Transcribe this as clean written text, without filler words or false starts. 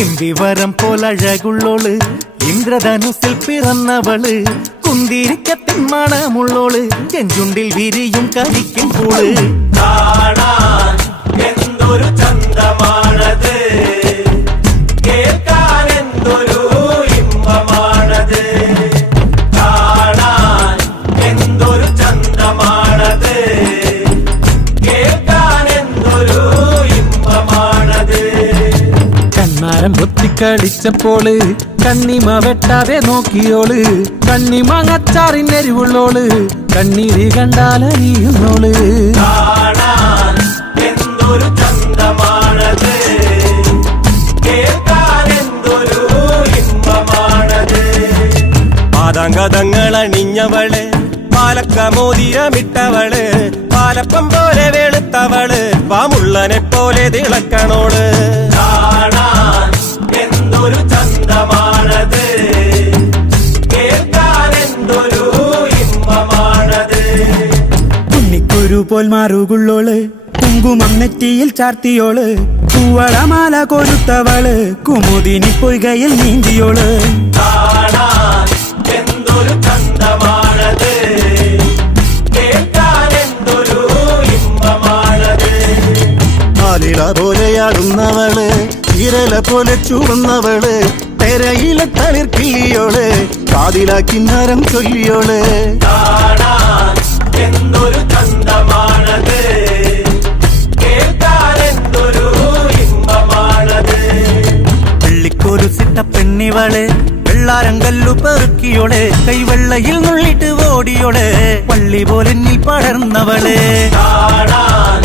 ഇന്ദിവരം പോലഴകുള്ളോള് ഇന്ദ്രധനുസിൽ പിറന്നവള് കുന്തിരിക്കത്തിൻ മണമുള്ളോള് ചെഞ്ചുണ്ടിൽ വിരിയും കരിക്കും പൂള് കാണാൻ എന്തൊരു ചന്തമാണത് കേൾക്കാൻ എന്തൊരു ഇമ്പമാണത് കാണാൻ എന്തൊരു ചന്തമാണത് കേൾക്കാൻ എന്തൊരു ഇമ്പമാണത് കണ്ണാരം പൊത്തിക്കളിച്ചപ്പോള് കണ്ണിമ വെട്ടാതെ നോക്കിയോള് കണ്ണിമാങ്ങച്ചാറിനെരിവുള്ളോള് കണ്ണീര് കണ്ടാലറിയുന്നോള് കാണാൻ എന്തൊരു ചന്തമാണത് കേൾക്കാൻ എന്തൊരു ഇമ്പമാണത് പാദാങ്കതങ്ങൾ അണിഞ്ഞവള് പാലക്ക മോതിരമിട്ടവള് പാലപ്പം പോലെ വെളുത്തവള് പാമുള്ളനെ പോലെ തിളക്കണോള് കാണാൻ എന്തൊരു ചന്തമാണത് കേൾക്കാൻ എന്തൊരു ഇമ്പമാണത് കുന്നിക്കൊരു പോൽ മാറുകുള്ളോള് കുങ്കുമം നെറ്റിയിൽ ചാർത്തിയോള് പൂവളമാല കൊരുത്തവള് കുമുദിനി പൊയ്കയിൽ നീന്തിയോള് കാണാൻ എന്തൊരു ചന്തമാണത് കേൾക്കാൻ എന്തൊരു ഇമ്പമാണത് ആലില പോലെയാടുന്നവള് ഇരല പോലെ ചൂടുന്നവള് തെരയിലെ തളിർക്കിളിയോള് കാതിലാക്കിന്നരം ചൊല്ലിയോള് കാണാൻ എന്തൊരു ചന്തമാണത് കേൾക്കാൻ എന്തൊരു ഇമ്പമാണത് വെള്ളിക്കൊരു സിട്ട പെണ്ണിവള് വെള്ളാരങ്കല്ലു പെറുക്കിയോള് കൈവെള്ളയിൽ നുള്ളിട്ട് ഓടിയോള് പള്ളി പോലെ നീ പടർന്നവള് കാണാൻ